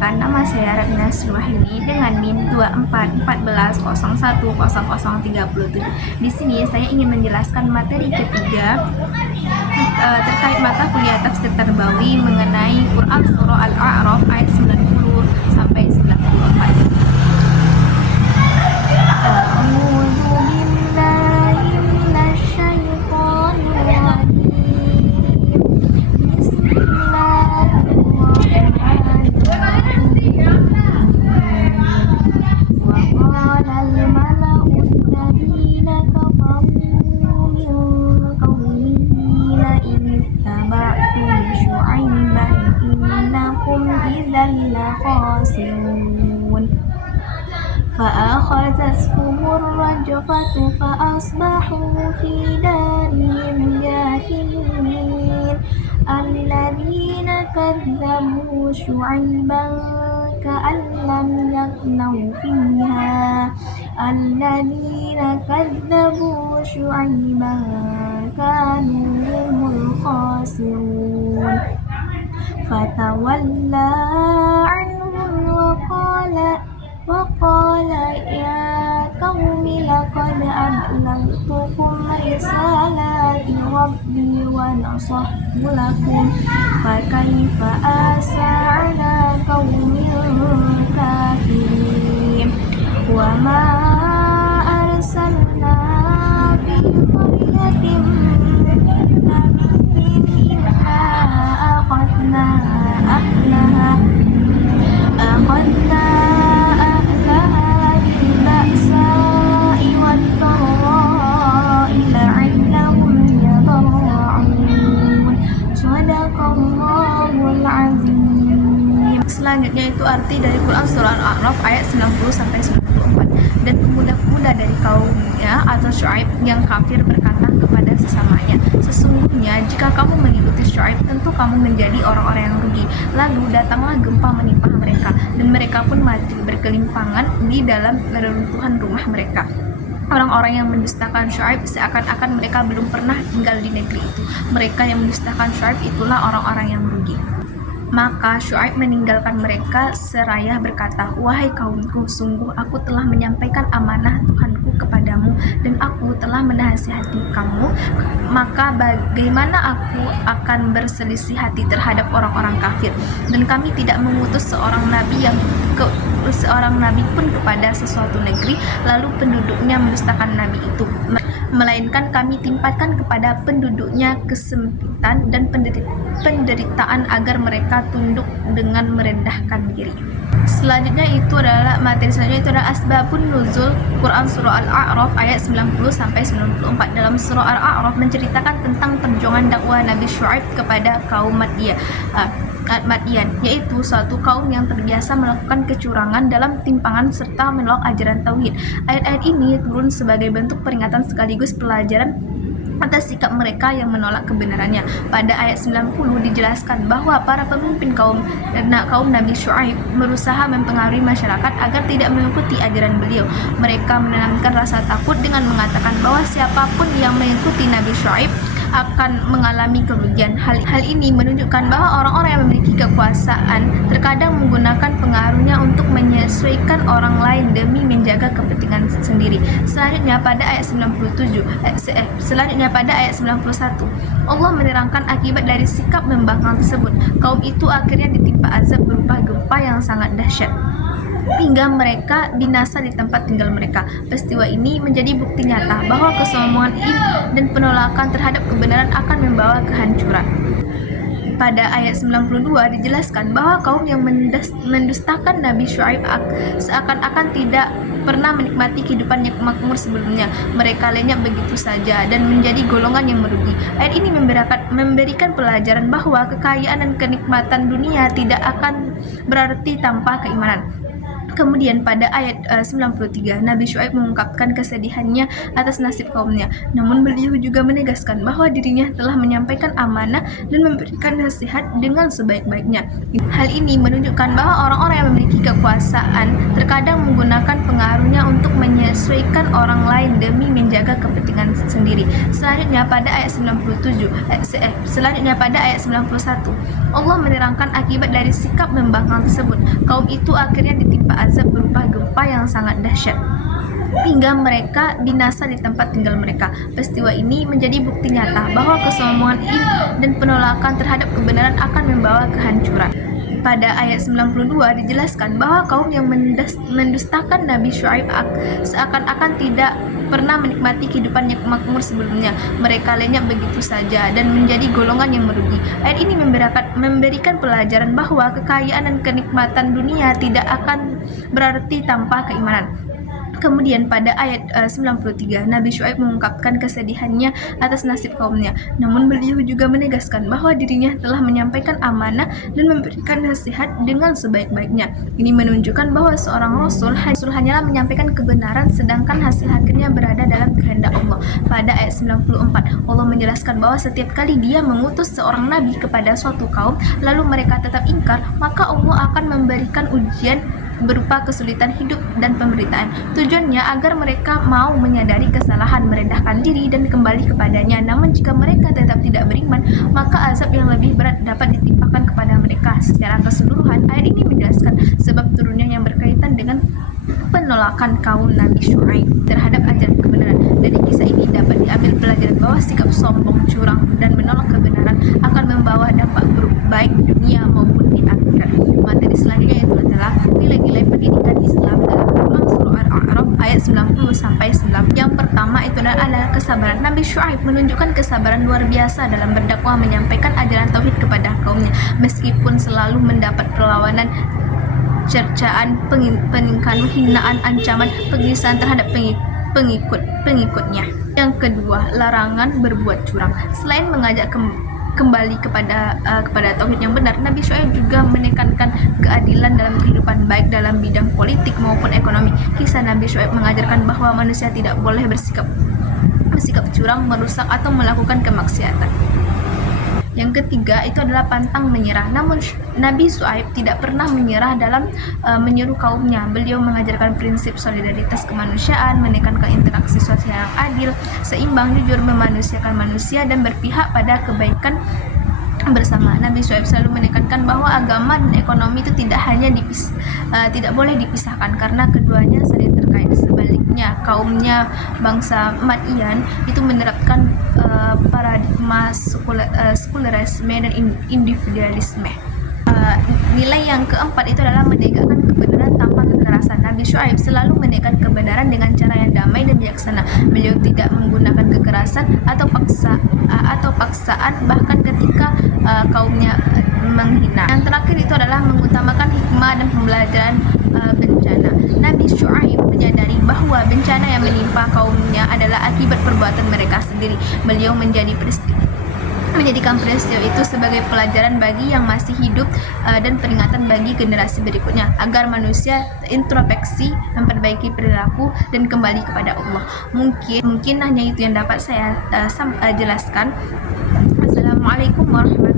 perkenalkan, nama saya Ratna Suhani dengan NIM 2414010037. Di sini saya ingin menjelaskan materi ketiga terkait mata kuliah tafsir tarbawi mengenai Quran surah Al-A'raf ayat 90 sampai 94. فأخذتهم الرجفة فأصبحوا في دارهم جاثمين الذين كذبوا شعيبا كأن لم يغنوا فيها الذين كذبوا شعيبا كانوا هم الخاسرون فتولى عنهم وقال يا قوم لقد أبلغتكم رسالات ربي ونصحت لكم فكيف آسى على قوم كافرين وما أرسلنا في قرية من نبي إلا أخذنا أهلها بالبأساء والضراء لعلهم يضرعون صدق الله العظيم. Selanjutnya itu arti dari Quran surah Al-A'raf ayat 90 sampai 94. Dan pemuda-pemuda dari kaumnya atau Syuaib yang kafir berkata kepada sesamanya, sesungguhnya jika kamu mengikuti Syuaib tentu kamu menjadi orang-orang yang rugi. Lalu datanglah gempa menimpa mereka dan mereka pun mati berkelimpangan di dalam reruntuhan rumah mereka. Orang-orang yang mendustakan Syuaib seakan-akan mereka belum pernah tinggal di negeri itu. Mereka yang mendustakan Syuaib itulah orang-orang yang rugi. Maka Syuaib meninggalkan mereka seraya berkata, wahai kaumku, sungguh aku telah menyampaikan amanah Tuhanku kepadamu dan aku telah menasihati kamu, maka bagaimana aku akan berselisih hati terhadap orang-orang kafir? Dan kami tidak mengutus seorang nabi pun kepada sesuatu negeri lalu penduduknya mendustakan nabi itu, melainkan kami timpakan kepada penduduknya kesempitan dan penderitaan agar mereka tunduk dengan merendahkan diri. Selanjutnya itu adalah asbabun nuzul Quran surah Al-A'raf ayat 90 sampai 94. Dalam surah Al-A'raf menceritakan tentang perjuangan dakwah Nabi Syuaib kepada kaum Madian, yaitu suatu kaum yang terbiasa melakukan kecurangan dalam timpangan serta menolak ajaran tauhid. Ayat-ayat ini turun sebagai bentuk peringatan sekaligus pelajaran atas sikap mereka yang menolak kebenarannya. Pada ayat 90 dijelaskan bahwa para pemimpin kaum Nabi Syuaib berusaha mempengaruhi masyarakat agar tidak mengikuti ajaran beliau. Mereka menanamkan rasa takut dengan mengatakan bahwa siapapun yang mengikuti Nabi Syuaib akan mengalami kerugian. Hal ini menunjukkan bahwa orang-orang yang memiliki kekuasaan terkadang menggunakan pengaruhnya untuk menyesuaikan orang lain demi menjaga kepentingan sendiri. Selanjutnya pada ayat 91 Allah menerangkan akibat dari sikap membangkang tersebut. Kaum itu akhirnya ditimpa azab berupa gempa yang sangat dahsyat hingga mereka binasa di tempat tinggal mereka. Peristiwa ini menjadi bukti nyata bahwa kesombongan dan penolakan terhadap kebenaran akan membawa kehancuran. Pada ayat 92 dijelaskan bahwa kaum yang mendustakan Nabi Syuaib seakan-akan tidak pernah menikmati kehidupan yang makmur sebelumnya. Mereka lenyap begitu saja dan menjadi golongan yang merugi. Ayat ini memberikan pelajaran bahwa kekayaan dan kenikmatan dunia tidak akan berarti tanpa keimanan. Kemudian pada ayat 93 Nabi Syuaib mengungkapkan kesedihannya atas nasib kaumnya. Namun beliau juga menegaskan bahwa dirinya telah menyampaikan amanah dan memberikan nasihat dengan sebaik-baiknya. Hal ini menunjukkan bahwa orang-orang yang memiliki kekuasaan terkadang menggunakan pengaruhnya untuk menyesuaikan orang lain demi menjaga kepentingan sendiri. Selanjutnya pada ayat 91, Allah menerangkan akibat dari sikap membangkang tersebut. Kaum itu akhirnya ditimpa azab berupa gempa yang sangat dahsyat hingga mereka binasa di tempat tinggal mereka. Peristiwa ini menjadi bukti nyata bahwa kesombongan dan penolakan terhadap kebenaran akan membawa kehancuran. Pada ayat 92 dijelaskan bahwa kaum yang mendustakan Nabi Syuaib seakan-akan tidak pernah menikmati kehidupan yang makmur sebelumnya. Mereka lenyap begitu saja dan menjadi golongan yang merugi. Ayat ini memberikan pelajaran bahwa kekayaan dan kenikmatan dunia tidak akan berarti tanpa keimanan. Kemudian pada ayat 93, Nabi Syuaib mengungkapkan kesedihannya atas nasib kaumnya. Namun beliau juga menegaskan bahwa dirinya telah menyampaikan amanah dan memberikan nasihat dengan sebaik-baiknya. Ini menunjukkan bahwa seorang Rasul hanyalah menyampaikan kebenaran sedangkan hasil akhirnya berada dalam kehendak Allah. Pada ayat 94, Allah menjelaskan bahwa setiap kali dia mengutus seorang Nabi kepada suatu kaum, lalu mereka tetap ingkar, maka Allah akan memberikan ujian berupa kesulitan hidup dan penderitaan. Tujuannya agar mereka mau menyadari kesalahan, merendahkan diri dan kembali kepadanya. Namun jika mereka tetap tidak beriman, maka azab yang lebih berat dapat ditimpakan kepada mereka. Secara keseluruhan, ayat ini menjelaskan sebab turunnya yang berkaitan dengan penolakan kaum Nabi Syuaib terhadap ajaran kebenaran. Dari kisah ini dapat diambil pelajaran bahwa sikap sombong, curang, dan menolak kebenaran akan membawa dampak buruk baik di dunia maupun di akhirat. Materi selanjutnya itu adalah nilai-nilai pendidikan Islam dalam Quran surah Al-A'raf ayat 90-90. Yang pertama itu adalah kesabaran. Nabi Syuaib menunjukkan kesabaran luar biasa dalam berdakwah menyampaikan ajaran tauhid kepada kaumnya meskipun selalu mendapat perlawanan, cercaan, peningkatan, hinaan, ancaman, penyiksaan terhadap pengikutnya. Yang kedua, larangan berbuat curang. Selain mengajak kembali kepada tauhid yang benar, Nabi Syuaib juga menekankan keadilan dalam kehidupan baik dalam bidang politik maupun ekonomi. Kisah Nabi Syuaib mengajarkan bahwa manusia tidak boleh bersikap curang, merusak atau melakukan kemaksiatan. Yang ketiga itu adalah pantang menyerah. Namun Nabi Syuaib tidak pernah menyerah dalam menyuruh kaumnya. Beliau mengajarkan prinsip solidaritas kemanusiaan, menekankan interaksi sosial yang adil, seimbang, jujur, memanusiakan manusia dan berpihak pada kebaikan bersama. Nabi Syuaib selalu menekankan bahwa agama dan ekonomi itu tidak boleh dipisahkan karena keduanya saling terkait. Sebaliknya, kaumnya bangsa Madian itu menerapkan paradigma sekularisme dan individualisme. Nilai yang keempat itu adalah menegakkan kebenaran tanpa kekerasan. Nabi Syuaib selalu menegakkan kebenaran dengan cara yang damai dan bijaksana. Beliau tidak menggunakan kekerasan atau paksaan bahkan ketika kaumnya menghina. Yang terakhir itu adalah mengutamakan hikmah dan pembelajaran bencana. Nabi Syuaib menyadari bahwa bencana yang menimpa kaumnya adalah akibat perbuatan mereka sendiri. Beliau menjadikan peristiwa itu sebagai pelajaran bagi yang masih hidup dan peringatan bagi generasi berikutnya agar manusia introspeksi, memperbaiki perilaku dan kembali kepada Allah. Mungkin hanya itu yang dapat saya jelaskan. Assalamualaikum warahmatullahi wabarakatuh.